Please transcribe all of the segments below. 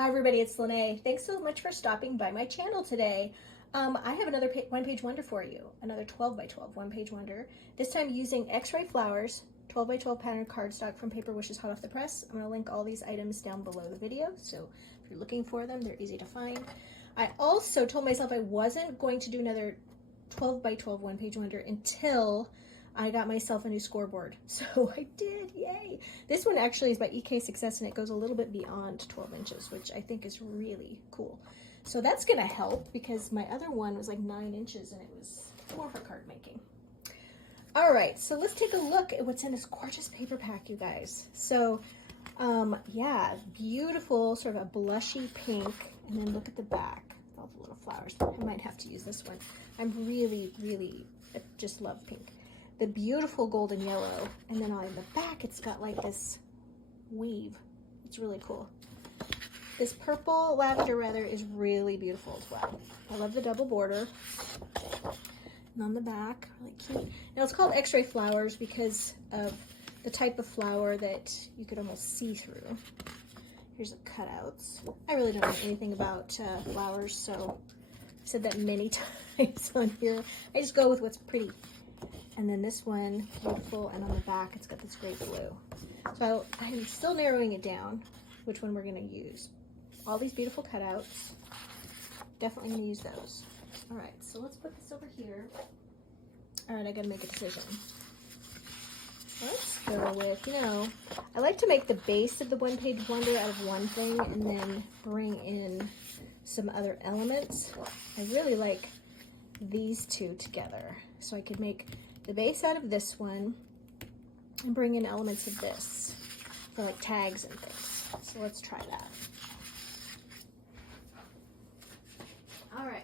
Hi everybody, it's Lene. Thanks so much for stopping by my channel today. I have another one-page wonder for you, another 12 by 12 one-page wonder. This time using X-ray flowers, 12 by 12 pattern cardstock from Paper Wishes hot off the press. I'm going to link all these items down below the video, so if you're looking for them, they're easy to find. I also told myself I wasn't going to do another 12 by 12 one-page wonder until I got myself a new scoreboard. So I did, yay. This one actually is by EK Success and it goes a little bit beyond 12 inches, which I think is really cool. So that's gonna help because my other one was like 9 inches and it was more for card making. All right, so let's take a look at what's in this gorgeous paper pack, you guys. So yeah, beautiful, sort of a blushy pink, and then look at the back, all the little flowers. I might have to use this one. I'm really, just love pink. The beautiful golden yellow, and then on the back it's got like this weave. It's really cool. This purple lavender rather is really beautiful as well. I love the double border. And on the back, really cute. Now it's called X-ray flowers because of the type of flower that you could almost see through. Here's the cutouts. I really don't know anything about flowers, so I've said that many times on here. I just go with what's pretty. And then this one, beautiful, and on the back it's got this great blue. So I'm still narrowing it down, which one we're gonna use. All these beautiful cutouts, definitely gonna use those. All right, so let's put this over here. All right, I gotta make a decision. Let's go with, I like to make the base of the one-page wonder out of one thing and then bring in some other elements. I really like these two together. So I could make the base out of this one and bring in elements of this for like tags and things. So let's try that. All right.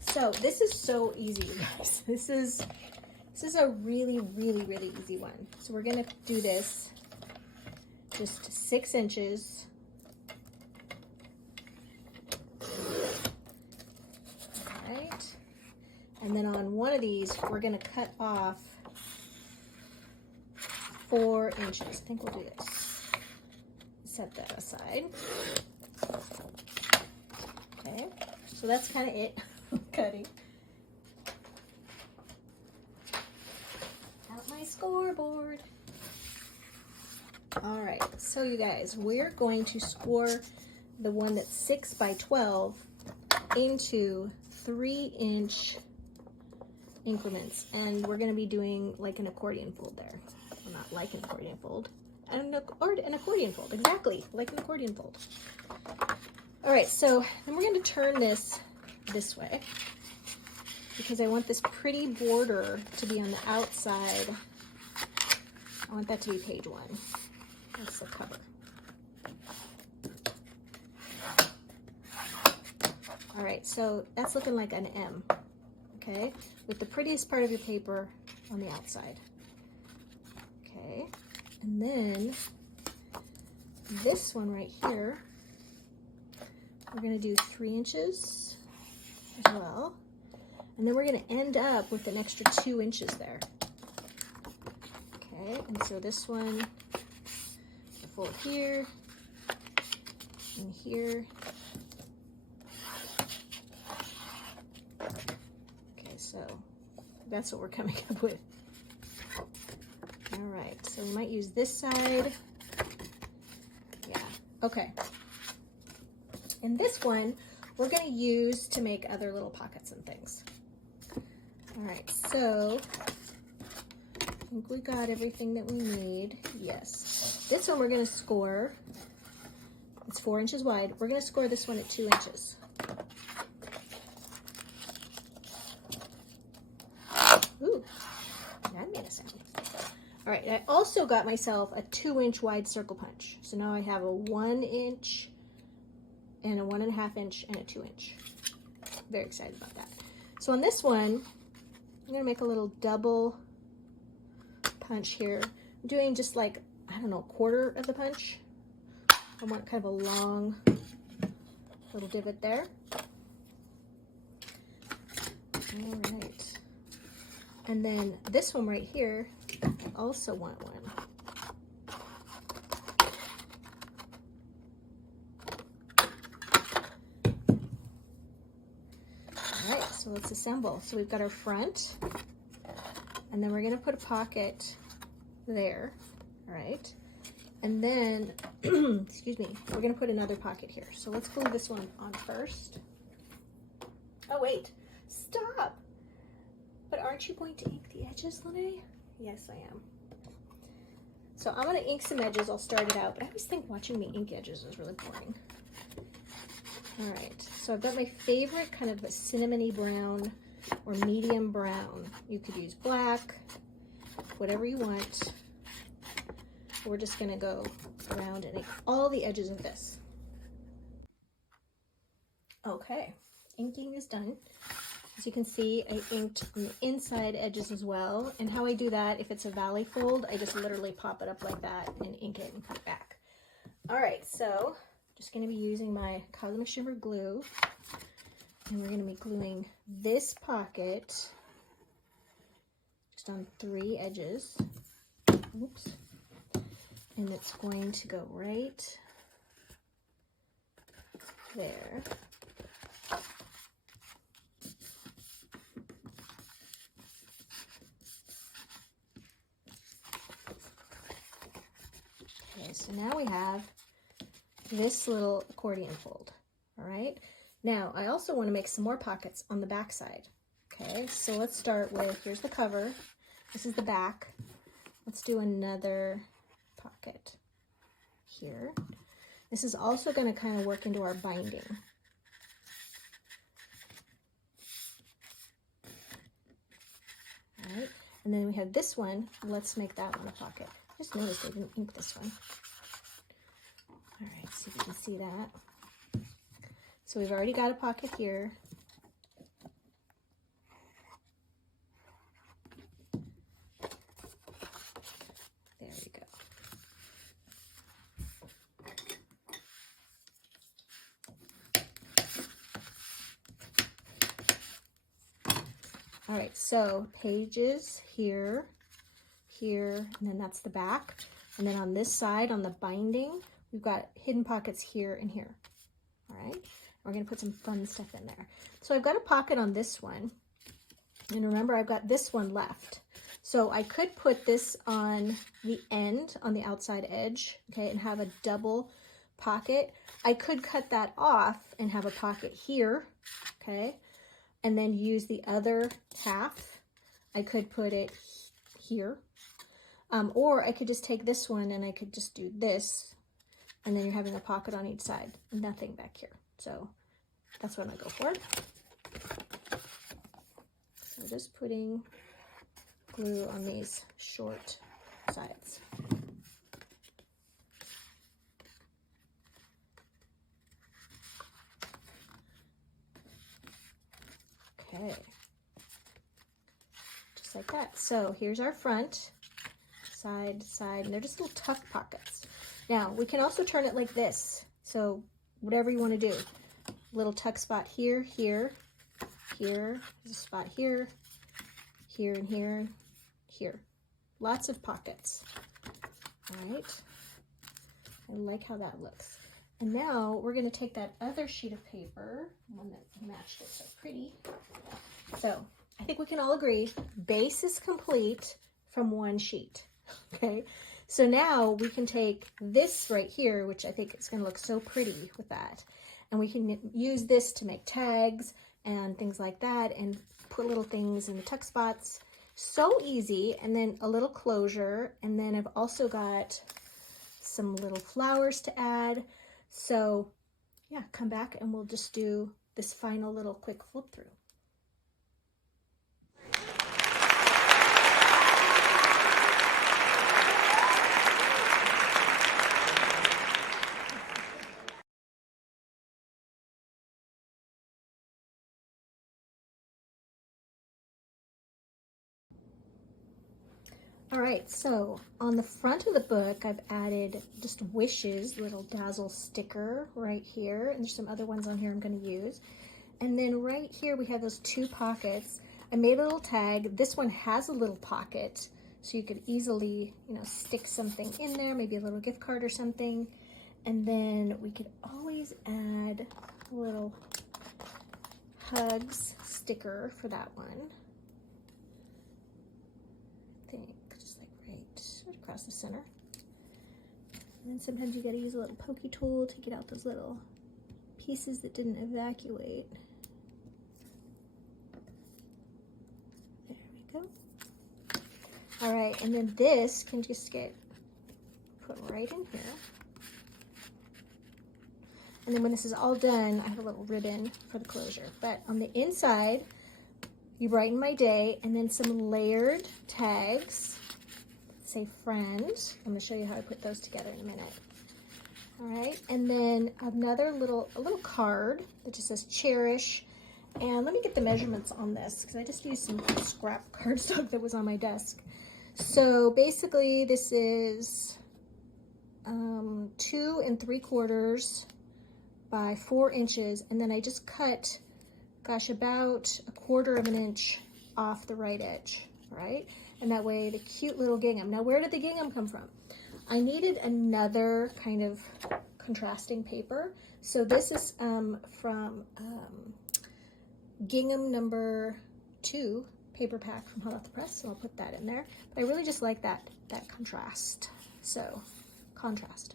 So this is so easy, you guys. This is a really easy one. So we're gonna do this just 6 inches. And then on one of these, we're gonna cut off 4 inches. I think we'll do this. Set that aside. Okay, so that's kind of it. Cutting. Out my scoreboard. All right, so you guys, we're going to score the one that's 6 by 12 into 3-inch increments, and we're going to be doing like an accordion fold there. Well, not like an accordion fold, an accordion fold, exactly like an accordion fold. All right, so then we're going to turn this way because I want this pretty border to be on the outside. I want that to be page 1. That's the cover. All right, so that's looking like an M. Okay, with the prettiest part of your paper on the outside. Okay, and then this one right here, we're gonna do 3 inches as well. And then we're gonna end up with an extra 2 inches there. Okay, and so this one, fold here, and here. So that's what we're coming up with. All right, so we might use this side. Yeah, okay. And this one, we're gonna use to make other little pockets and things. All right, so I think we got everything that we need. Yes. This one we're gonna score, it's 4 inches wide. We're gonna score this one at 2 inches. Ooh, that made a sound. All right, I also got myself a 2-inch wide circle punch. So now I have a 1 inch and a 1.5 inch and a 2 inch. Very excited about that. So on this one, I'm gonna make a little double punch here. I'm doing just like, I don't know, 1/4 of the punch. I want kind of a long little divot there. All right. And then this one right here, I also want one. so let's assemble. So we've got our front, and then we're gonna put a pocket there, all right? And then, excuse me, we're gonna put another pocket here. So let's glue this one on first. Oh wait, stop! But aren't you going to ink the edges, Lene? Yes, I am. So I'm gonna ink some edges, I'll start it out, but I always think watching me ink edges is really boring. All right, so I've got my favorite kind of a cinnamony brown or medium brown. You could use black, whatever you want. We're just gonna go around and ink all the edges of this. Okay, inking is done. As you can see, I inked on the inside edges as well. And how I do that, if it's a valley fold, I just literally pop it up like that and ink it and put it back. All right, so just gonna be using my Cosmic Shimmer glue, and we're gonna be gluing this pocket just on 3 edges. Oops. And it's going to go right there. Okay, so now we have this little accordion fold, all right? Now, I also want to make some more pockets on the back side, okay? So let's start with, here's the cover, this is the back. Let's do another pocket here. This is also going to kind of work into our binding. All right, and then we have this one. Let's make that one a pocket. I just noticed I didn't ink this one. All right, see if you can see that. So we've already got a pocket here. There we go. All right, so pages here, here, and then that's the back. And then on this side, on the binding, we've got hidden pockets here and here. All right, we're gonna put some fun stuff in there. So I've got a pocket on this one. And remember, I've got this one left. So I could put this on the end, on the outside edge, okay, and have a double pocket. I could cut that off and have a pocket here, okay, and then use the other half. I could put it here, or I could just take this one and I could just do this, and then you're having a pocket on each side, nothing back here. So that's what I'm gonna go for. So just putting glue on these short sides. Okay, just like that. So here's our front, side, side, and they're just little tuck pockets. Now we can also turn it like this. So whatever you want to do, little tuck spot here, here, here, there's a spot here, here and here, here. Lots of pockets. All right. I like how that looks. And now we're going to take that other sheet of paper, one that matched it so pretty. So I think we can all agree, base is complete from one sheet. Okay. So now we can take this right here, which I think is going to look so pretty with that. And we can use this to make tags and things like that, and put little things in the tuck spots. So easy. And then a little closure. And then I've also got some little flowers to add. So yeah, come back and we'll just do this final little quick flip through. All right, so on the front of the book, I've added just wishes, little dazzle sticker right here. And there's some other ones on here I'm gonna use. And then right here, we have those 2 pockets. I made a little tag. This one has a little pocket, so you could easily, stick something in there, maybe a little gift card or something. And then we could always add a little Hugs sticker for that one. I think just like right across the center. And then sometimes you gotta use a little pokey tool to get out those little pieces that didn't evacuate. There we go. All right, and then this can just get put right in here. And then when this is all done, I have a little ribbon for the closure. But on the inside, you brighten my day, and then some layered tags. Say friend. I'm gonna show you how I put those together in a minute. All right, and then a little card that just says cherish. And let me get the measurements on this because I just used some scrap cardstock that was on my desk. So basically this is 2 3/4 by 4 inches, and then I just cut, gosh, about 1/4 of an inch off the right edge, right? And that way the cute little gingham. Now, where did the gingham come from? I needed another kind of contrasting paper. So this is from gingham number 2 paper pack from Hot Off the Press, so I'll put that in there. But I really just like that contrast. So contrast.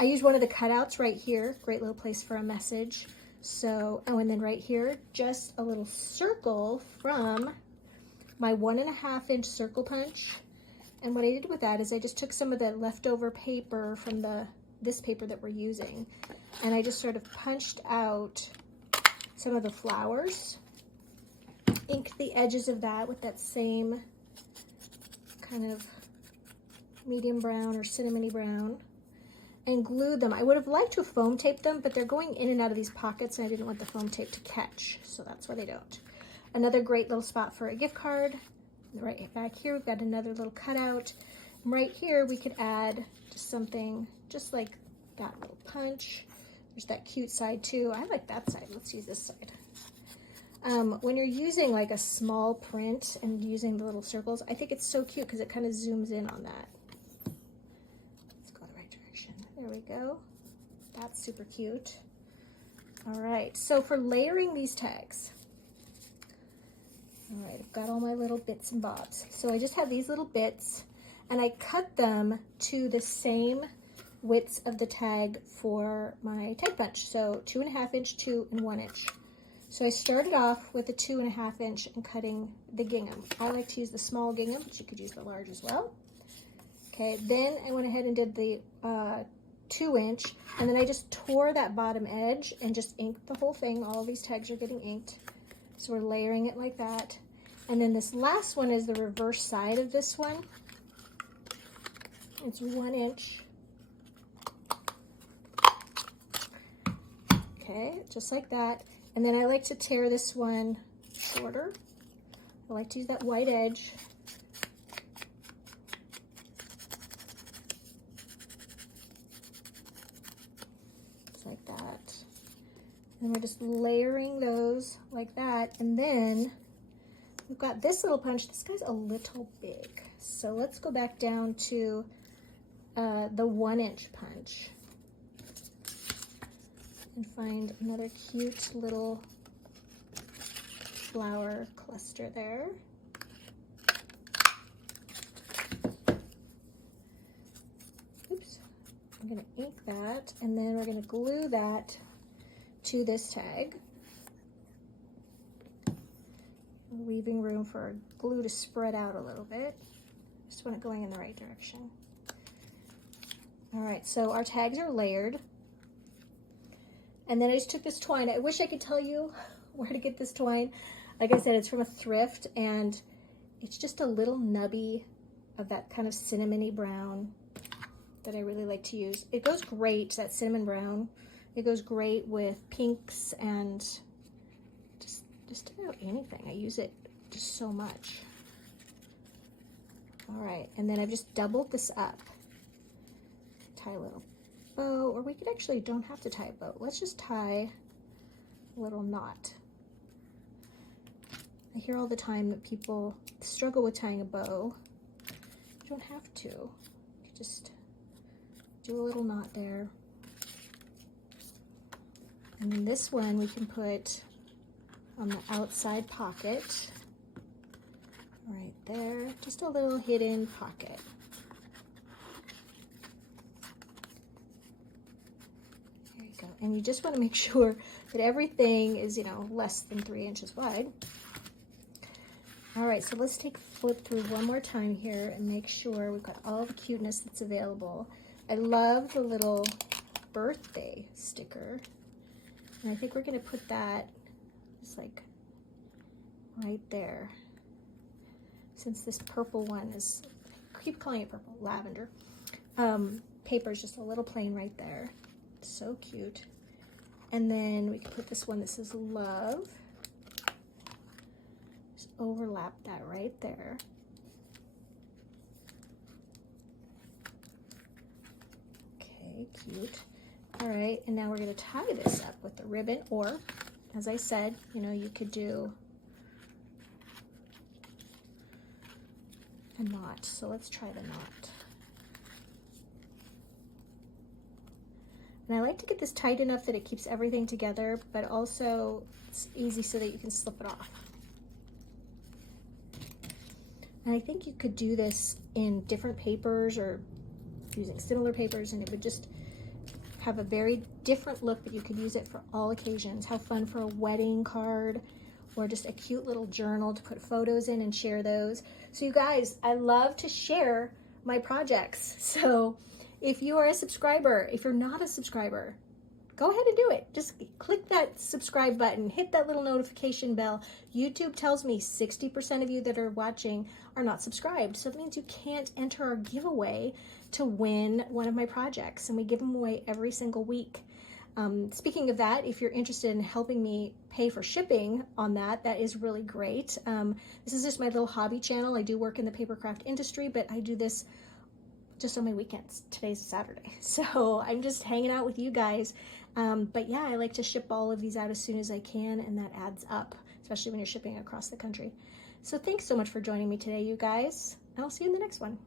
I used one of the cutouts right here. Great little place for a message. So, oh, and then right here, just a little circle from my 1.5 inch circle punch. And what I did with that is I just took some of the leftover paper from this paper that we're using, and I just sort of punched out some of the flowers, inked the edges of that with that same kind of medium brown or cinnamony brown, and glued them. I would have liked to have foam taped them, but they're going in and out of these pockets, and I didn't want the foam tape to catch, so that's why they don't. Another great little spot for a gift card. Right back here, we've got another little cutout. And right here, we could add just something just like that little punch. There's that cute side too. I like that side. Let's use this side. When you're using like a small print and using the little circles, I think it's so cute because it kind of zooms in on that. Let's go the right direction. There we go. That's super cute. All right, so for layering these tags, all right, I've got all my little bits and bobs. So I just have these little bits, and I cut them to the same widths of the tag for my tag punch. So 2.5 inch, 2 and 1 inch. So I started off with a 2.5 inch and cutting the gingham. I like to use the small gingham, but you could use the large as well. Okay, then I went ahead and did the 2 inch, and then I just tore that bottom edge and just inked the whole thing. All of these tags are getting inked. So we're layering it like that. And then this last one is the reverse side of this one. It's 1 inch. Okay, just like that. And then I like to tear this one shorter. I like to use that white edge. Just like that. And we're just layering those like that. And then we've got this little punch. This guy's a little big. So let's go back down to the 1 inch punch and find another cute little flower cluster there. Oops. I'm gonna ink that, and then we're gonna glue that to this tag, leaving room for glue to spread out a little bit. Just want it going in the right direction. All right, so our tags are layered. And then I just took this twine. I wish I could tell you where to get this twine. Like I said, it's from a thrift, and it's just a little nubby of that kind of cinnamony brown that I really like to use. It goes great, that cinnamon brown. It goes great with pinks and just about anything. I use it just so much. All right, and then I've just doubled this up. Tie a little bow, or we could actually don't have to tie a bow. Let's just tie a little knot. I hear all the time that people struggle with tying a bow. You don't have to. You just do a little knot there. And then this one we can put on the outside pocket. Right there, just a little hidden pocket. There you go. And you just want to make sure that everything is, you know, less than 3 inches wide. All right, so let's flip through one more time here and make sure we've got all the cuteness that's available. I love the little birthday sticker. And I think we're gonna put that just like right there. Since this purple one is, I keep calling it purple, lavender. Paper is just a little plain right there. So cute. And then we can put this one that says love. Just overlap that right there. Okay, cute. All right, and now we're gonna tie this up with the ribbon, or as I said, you know, you could do a knot. So let's try the knot. And I like to get this tight enough that it keeps everything together, but also it's easy so that you can slip it off. And I think you could do this in different papers or using similar papers, and it would just have a very different look, but you could use it for all occasions. Have fun for a wedding card or just a cute little journal to put photos in and share those. So you guys, I love to share my projects. So if you are a subscriber, if you're not a subscriber, go ahead and do it. Just click that subscribe button, hit that little notification bell. YouTube tells me 60% of you that are watching are not subscribed. So that means you can't enter our giveaway to win one of my projects. And we give them away every single week. Speaking of that, if you're interested in helping me pay for shipping on that, that is really great. This is just my little hobby channel. I do work in the papercraft industry, but I do this just on my weekends. Today's Saturday. So I'm just hanging out with you guys. But yeah, I like to ship all of these out as soon as I can, and that adds up, especially when you're shipping across the country. So thanks so much for joining me today, you guys, and I'll see you in the next one.